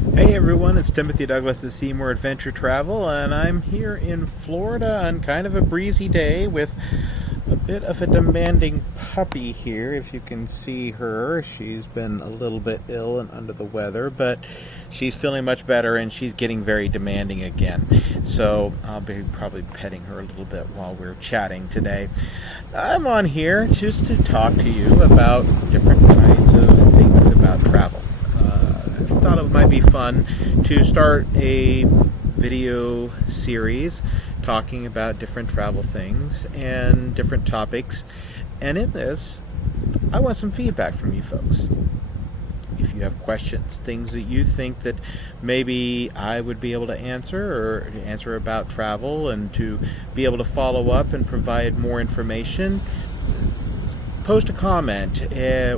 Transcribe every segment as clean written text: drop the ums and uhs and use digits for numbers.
Hey everyone, it's Timothy Douglas of Seymour Adventure Travel, and I'm here in Florida on kind of a breezy day with a bit of a demanding puppy here. If you can see her, she's been a little bit ill and under the weather, but she's feeling much better and she's getting very demanding again. So I'll be probably petting her a little bit while we're chatting today. I'm on here just to talk to you about different kinds of things about travel. I thought it might be fun to start a video series talking about different travel things and different topics. And in this, I want some feedback from you folks. If you have questions, things that you think that maybe I would be able to answer or to answer about travel and to be able to follow up and provide more information, post a comment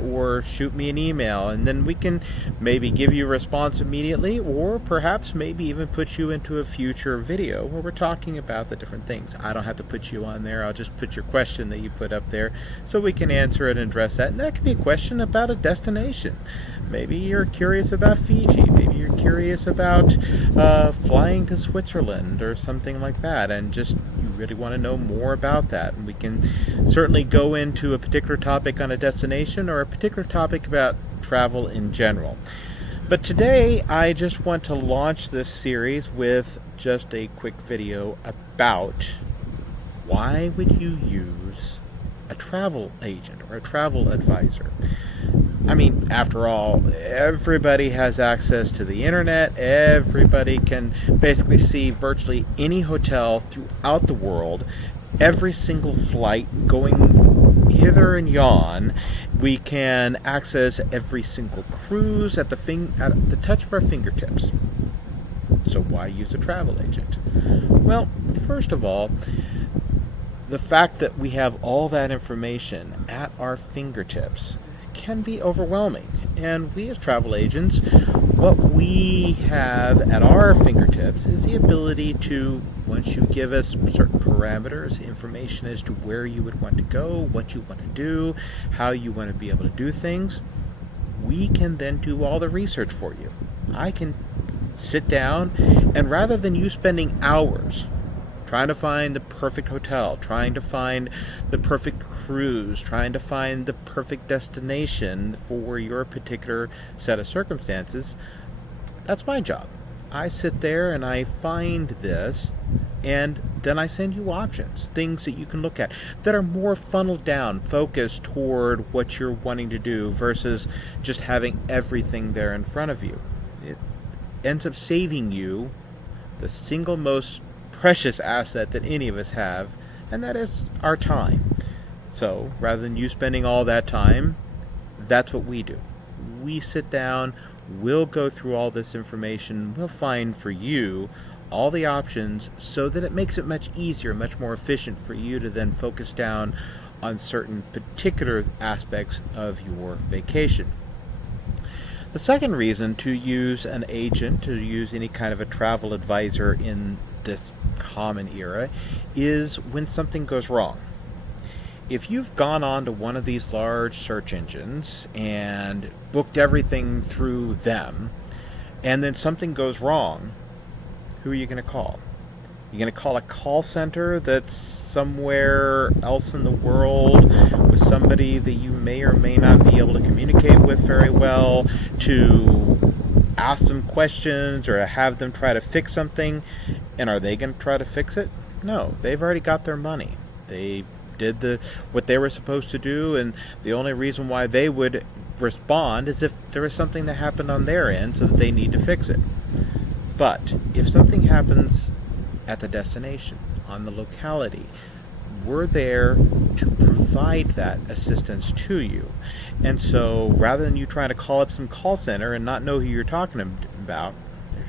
or shoot me an email, and then we can maybe give you a response immediately, or perhaps maybe even put you into a future video where we're talking about the different things. I don't have to put you on there. I'll just put your question that you put up there so we can answer it and address that. And that could be a question about a destination. Maybe you're curious about Fiji. Maybe you're curious about flying to Switzerland or something like that, and just you really want to know more about that. And we can certainly go into a particular topic on a destination or a particular topic about travel in general. But today I just want to launch this series with just a quick video about why would you use a travel agent or a travel advisor. I mean, after all, everybody has access to the internet. Everybody can basically see virtually any hotel throughout the world, every single flight going hither and yon. We can access every single cruise at the touch of our fingertips. So why use a travel agent? Well, first of all, the fact that we have all that information at our fingertips can be overwhelming. And we as travel agents, what we have at our fingertips is the ability to, once you give us certain parameters, information as to where you would want to go, what you want to do, how you want to be able to do things, we can then do all the research for you. I can sit down, and rather than you spending hours trying to find the perfect hotel, trying to find the perfect cruise, trying to find the perfect destination for your particular set of circumstances, that's my job. I sit there and I find this, and then I send you options, things that you can look at that are more funneled down, focused toward what you're wanting to do versus just having everything there in front of you. It ends up saving you the single most precious asset that any of us have, and that is our time. So rather than you spending all that time, that's what we do. We sit down, we'll go through all this information, we'll find for you all the options so that it makes it much easier, much more efficient for you to then focus down on certain particular aspects of your vacation. The second reason to use an agent, to use any kind of a travel advisor in this common era, is when something goes wrong. If you've gone on to one of these large search engines and booked everything through them, and then something goes wrong, who are you going to call? You're going to call a call center that's somewhere else in the world with somebody that you may or may not be able to communicate with very well, to ask them questions or have them try to fix something. And are they going to try to fix it? No, they've already got their money. They did what they were supposed to do, and the only reason why they would respond is if there was something that happened on their end so that they need to fix it. But if something happens at the destination, on the locality, we're there to provide that assistance to you. And so rather than you trying to call up some call center and not know who you're talking about,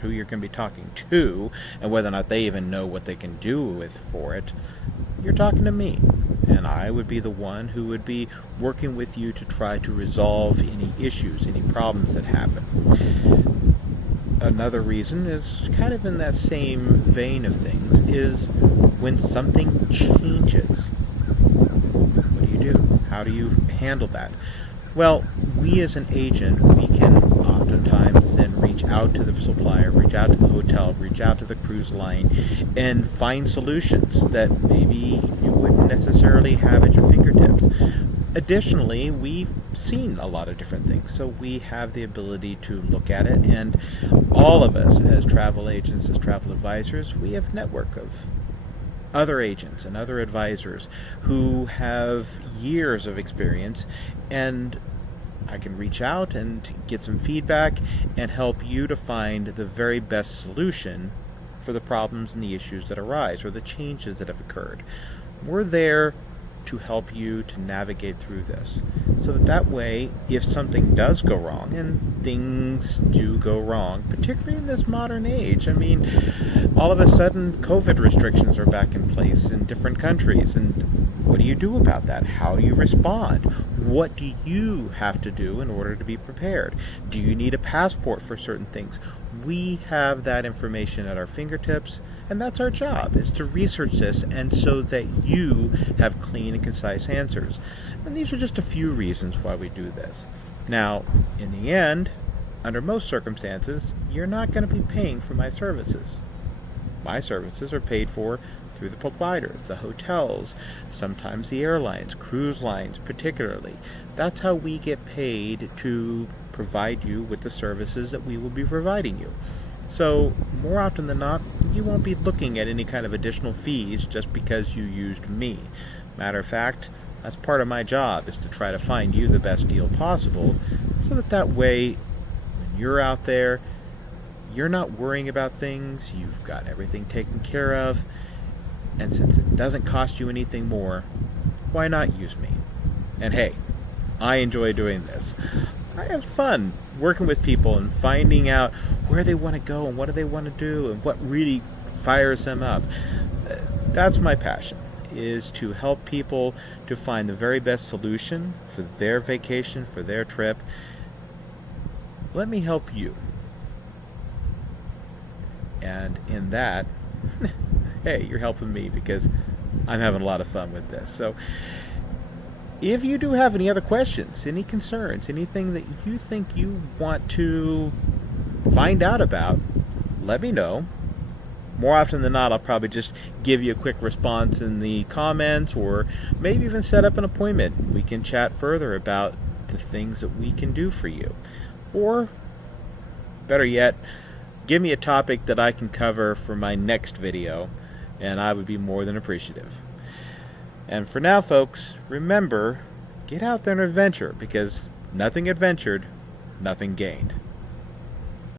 who you're going to be talking to, and whether or not they even know what they can do with for it, you're talking to me. And I would be the one who would be working with you to try to resolve any issues, any problems that happen. Another reason is kind of in that same vein of things, is when something changes. What do? How do you handle that? Well, we as an agent, we can oftentimes then reach out to the supplier, reach out to the hotel, reach out to the cruise line, and find solutions that maybe you wouldn't necessarily have at your fingertips. Additionally, we've seen a lot of different things, so we have the ability to look at it, and all of us as travel agents, as travel advisors, we have a network of other agents and other advisors who have years of experience, and I can reach out and get some feedback and help you to find the very best solution for the problems and the issues that arise or the changes that have occurred. We're there to help you to navigate through this, so that way, if something does go wrong, and things do go wrong, particularly in this modern age, I mean, all of a sudden COVID restrictions are back in place in different countries, and what do you do about that? How do you respond? What do you have to do in order to be prepared? Do you need a passport for certain things? We have that information at our fingertips, and that's our job, is to research this and so that you have clean and concise answers. And these are just a few reasons why we do this. Now, in the end, under most circumstances, you're not going to be paying for my services. My services are paid for through the providers, the hotels, sometimes the airlines, cruise lines particularly. That's how we get paid to provide you with the services that we will be providing you. So more often than not, you won't be looking at any kind of additional fees just because you used me. Matter of fact, that's part of my job, is to try to find you the best deal possible, so that way when you're out there, you're not worrying about things, you've got everything taken care of, and since it doesn't cost you anything more, why not use me? And hey, I enjoy doing this. I have fun working with people and finding out where they want to go and what do they want to do and what really fires them up. That's my passion, is to help people to find the very best solution for their vacation, for their trip. Let me help you. And in that, hey, you're helping me because I'm having a lot of fun with this. So if you do have any other questions, any concerns, anything that you think you want to find out about, let me know. More often than not, I'll probably just give you a quick response in the comments, or maybe even set up an appointment. We can chat further about the things that we can do for you. Or, better yet, give me a topic that I can cover for my next video, and I would be more than appreciative. And for now, folks, remember, get out there and adventure, because nothing adventured, nothing gained.